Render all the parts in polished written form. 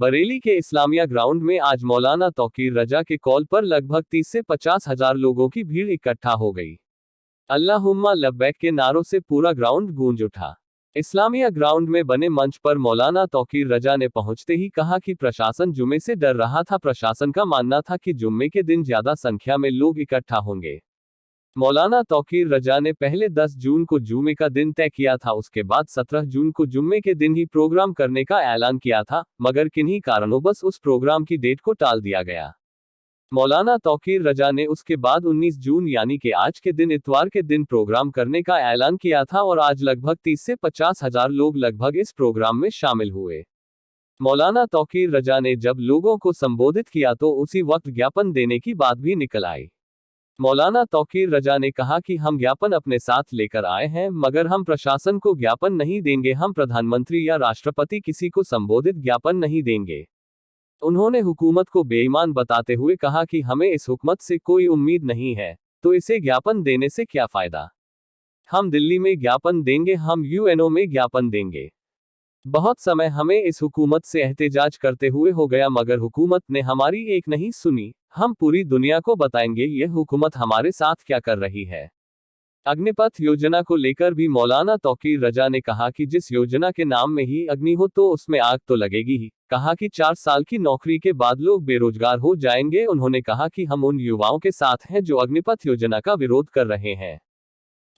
बरेली के इस्लामिया ग्राउंड में आज मौलाना तौकीर रजा के कॉल पर लगभग 30 से 50 हजार लोगों की भीड़ इकट्ठा हो गई। अल्लाहुम्मा लब्बैक के नारों से पूरा ग्राउंड गूंज उठा। इस्लामिया ग्राउंड में बने मंच पर मौलाना तौकीर रजा ने पहुंचते ही कहा कि प्रशासन जुमे से डर रहा था। प्रशासन का मानना था कि जुम्मे के दिन ज्यादा संख्या में लोग इकट्ठा होंगे। मौलाना तौकीर रजा ने पहले 10 जून को जुमे का दिन तय किया था, उसके बाद 17 जून को जुम्मे के दिन ही प्रोग्राम करने का ऐलान किया था, मगर किन्हीं कारणों बस उस प्रोग्राम की डेट को टाल दिया गया। मौलाना तौकीर रजा ने उसके बाद 19 जून यानी कि आज के दिन इतवार के दिन प्रोग्राम करने का ऐलान किया था और आज लगभग 30 से 50 हजार लोग लगभग इस प्रोग्राम में शामिल हुए। मौलाना तौकीर रजा ने जब लोगों को संबोधित किया तो उसी वक्त ज्ञापन देने की बात भी निकल आई। मौलाना तौकीर रजा ने कहा कि हम ज्ञापन अपने साथ लेकर आए हैं, मगर हम प्रशासन को ज्ञापन नहीं देंगे, हम प्रधानमंत्री या राष्ट्रपति किसी को संबोधित ज्ञापन नहीं देंगे। उन्होंने हुकूमत को बेईमान बताते हुए कहा कि हमें इस हुकूमत से कोई उम्मीद नहीं है, तो इसे ज्ञापन देने से क्या फायदा। हम दिल्ली में ज्ञापन देंगे, हम यूएनओ में ज्ञापन देंगे। बहुत समय हमें इस हुकूमत से एहतजाज करते हुए हो गया, मगर हुकूमत ने हमारी एक नहीं सुनी। हम पूरी दुनिया को बताएंगे यह हुकूमत हमारे साथ क्या कर रही है। अग्निपथ योजना को लेकर भी मौलाना तौकीर रजा ने कहा कि जिस योजना के नाम में ही अग्नि हो तो उसमें आग तो लगेगी ही। कहा कि 4 साल की नौकरी के बाद लोग बेरोजगार हो जाएंगे। उन्होंने कहा कि हम उन युवाओं के साथ हैं जो अग्निपथ योजना का विरोध कर रहे हैं।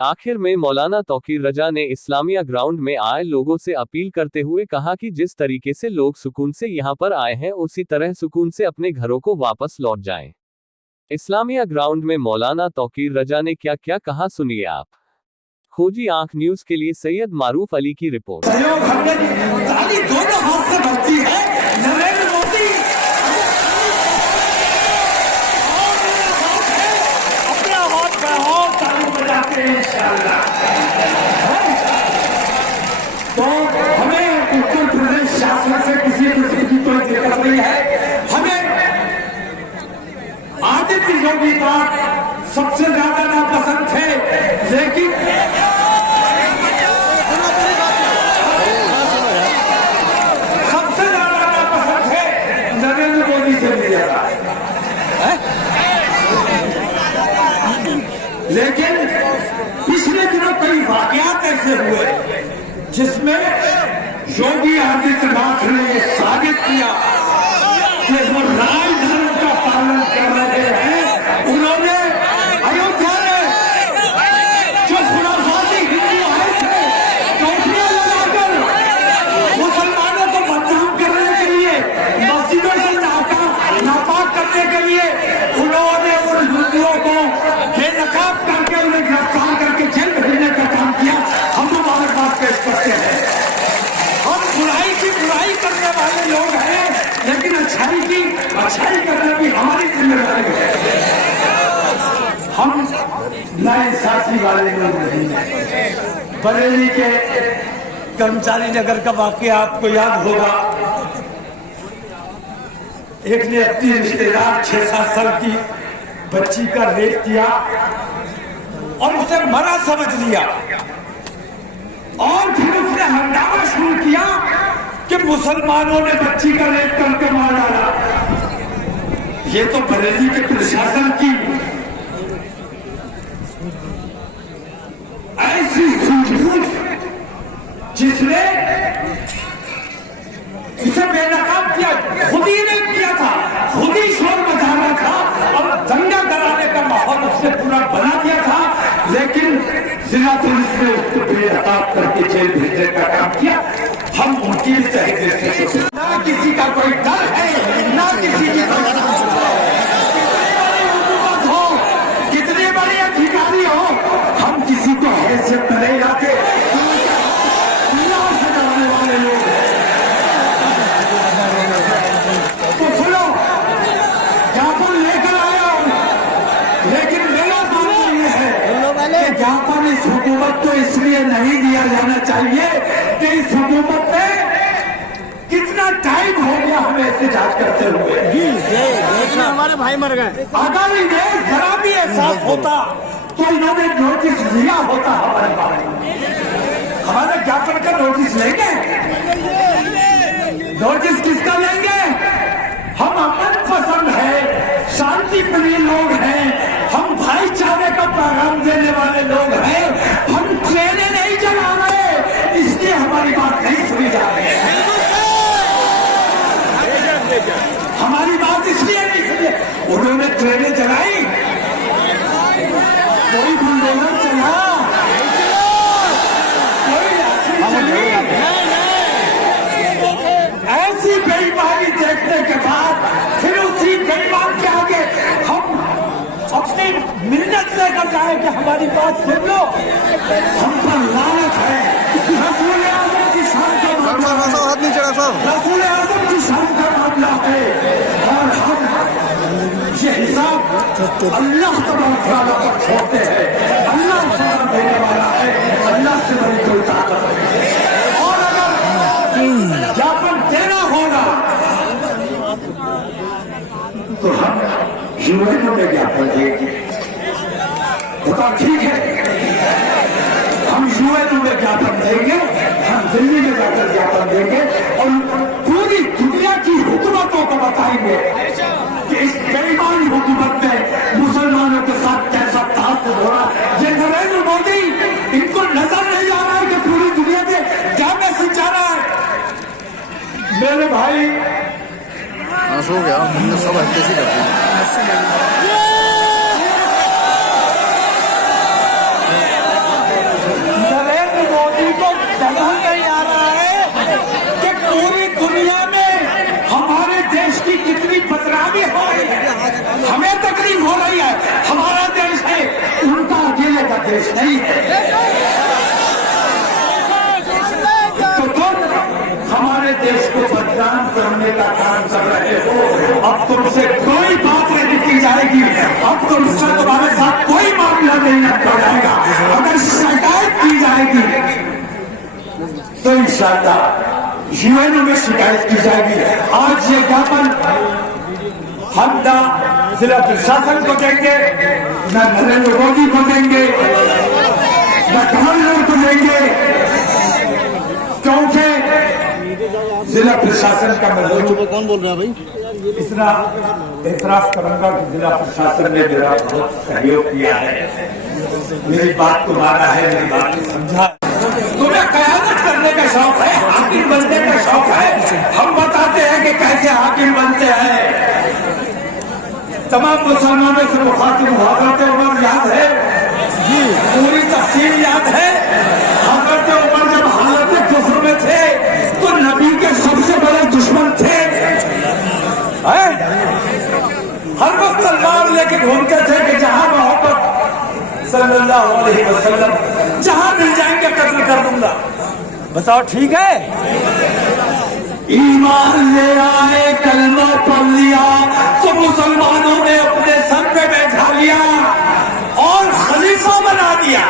आखिर में मौलाना तौकीर रजा ने इस्लामिया ग्राउंड में आए लोगों से अपील करते हुए कहा कि जिस तरीके से लोग सुकून से यहाँ पर आए हैं उसी तरह सुकून से अपने घरों को वापस लौट जाएं। इस्लामिया ग्राउंड में मौलाना तौकीर रजा ने क्या क्या कहा, सुनिए आप। खोजी आंख न्यूज के लिए सैयद मारूफ अली की रिपोर्ट। तो हमें उत्तर प्रदेश शासन से किसी किस्म की कोई दिक्कत नहीं है। हमें आदित्य योगी का सबसे ज्यादा नापसंद थे, लेकिन सबसे ज्यादा नापसंद थे नरेंद्र मोदी से भी ज्यादा। लेकिन पिछले दिनों कई वाकयात ऐसे हुए जिसमें योगी आदित्यनाथ ने ये साबित किया कि वो राजधर्म का पालन कर रहे हैं। उन्होंने अयोध्या में जो खुराफाती हिंदू आए थे टोपियां लगाकर मुसलमानों को बदनाम करने के लिए, मस्जिदों से नापाक करने के लिए उन्होंने उन हिंदुओं को बेनकाब करके उन्हें गिरफ्तार करके जेल भेजने का काम किया। हम मुबारकबाद पेश करते हैं। हम बुराई की बुराई करने वाले लोग हैं, लेकिन अच्छाई की अच्छाई करना भी हमारी जिम्मेदारी है। हम नाइंसाफी वाले लोग नहीं हैं। बरेली के कर्मचारी नगर का वाकया आपको याद होगा। एक ने अपनी रिश्तेदार 6-7 साल की बच्ची का रेप किया और उसे मरा समझ लिया और फिर उसने हंगामा शुरू किया कि मुसलमानों ने बच्ची का रेप करके मार डाला। ये तो बरेली के प्रशासन की ऐसी सूझबूझ जिसने इसे बेनकाब किया, खुद ही रेप किया था, खुद ही शोर मचा रहा था और दंगा कराने का माहौल उसने पूरा बना दिया था। लेकिन जिला पुलिस ने उसको बेनकाब करके जेल भेजने का काम किया। हम उनकी भी चाहिए, ना किसी का कोई डर है, ना किसी की हुकूमत हो, कितने बड़े अधिकारी हो, हम किसी को हैसियत नहीं लाते। अल्लाह से डरने वाले लोग हैं। तो सुनो, ज्ञापन लेकर आया हूं, लेकिन मेरा मानना यह है कि ज्ञापन इस हुकूमत को इसलिए नहीं दिया जाना चाहिए कि इस हुकूमत में कितना टाइम हो गया हमें एहतजाज करते हुए। हमारे भाई मर गए। अगर इन्हें जरा भी एहसास होता तो इन्होंने नोटिस लिया होता हमारे बारे में। हमारे ज्ञापन का नोटिस लेंगे, नोटिस किसका लेंगे? हम अमन पसंद है, शांति प्रिय लोग हैं, हम भाईचारे का पैगाम देने वाले लोग हैं, हम ट्रेनें नहीं चला रहे, इसलिए हमारी बात नहीं सुनी जा रही है। हमारी बात इसलिए नहीं सुनी, उन्होंने ट्रेनें चलाई, कोई बुलडोजर चला, कोई लाठी चली। ऐसी बेईमानी देखने के बाद फिर उसी बेईमान के आगे हम अपनी मिन्नत लेकर जाए कि हमारी बात सुन लो। हम पर लानत है। रसूल आज़म की शान का मामला है, रसूल आज़म की शान का मामला है, और हम ये हिसाब अल्लाह तबारक तआला पर छोड़ते हैं। अल्लाह सजा देने वाला है, अल्लाह से बड़ी कोई ताकत नहीं है। और अगर ज्ञापन देना होगा तो हम यूएनओ में ज्ञापन देंगे। बताओ ठीक है, हम यूएनओ में ज्ञापन देंगे, हम दिल्ली में जाकर ज्ञापन देंगे और पूरी दुनिया की हुकूमतों को बताएंगे कि इस बेईमान हुकूमत में मुसलमानों के साथ कैसा ताक़ुब हो रहा है। ये नरेंद्र मोदी, इनको नजर नहीं आ रहा है कि पूरी दुनिया में क्या मैसेज जा रहा है। मेरे भाई हो गया, हमने सब कैसे करते हैं। नरेंद्र मोदी को समझ नहीं आ रहा है कि पूरी दुनिया में हमारे देश की कितनी बदनामी हो रही है, हमें तकलीफ हो रही है। हमारा देश है, उनका अकेले का देश नहीं है। तो तुम हमारे देश को बदनाम करने का काम कर रहे हो। अब तुमसे कोई बात नहीं की जाएगी, अब तुमसे तुम्हारे साथ कोई मामला नहीं रखा जाएगा। अगर शिकायत की जाएगी तो इंशाअल्लाह यूएनओ में शिकायत की जाएगी। आज ये ज्ञापन हम ना जिला प्रशासन को देंगे, न नरेंद्र मोदी को देंगे, न गवर्नर को देंगे, क्योंकि जिला प्रशासन का मजबूत। कौन बोल रहा है भाई? इतना एतराफ करूंगा कि जिला प्रशासन ने मेरा बहुत सहयोग किया है, मेरी बात को माना है, मेरी बात को समझा। तुम्हें कयामत करने का शौक है, हाकिम बनने का शौक है। हम बताते हैं कि कैसे हाकिम बनते हैं। तमाम मुसलमानों से मुखातिब हज़रत उमर याद है, पूरी तफसील याद है। हज़रत उमर जब हालत कुफ्र में थे तो नबी के सबसे बड़े दुश्मन थे। हर वक्त तलवार लेके घूमते थे कि जहां मोहब्बत सल्लल्लाहु अलैहि वसल्लम जहां मिल जाएंगे कत्ल कर दूंगा। बताओ ठीक है? ईमान ले आए, कलमा पढ़ लिया तो मुसलमानों ने अपने सर पे बैठा लिया और खलीफा बना दिया।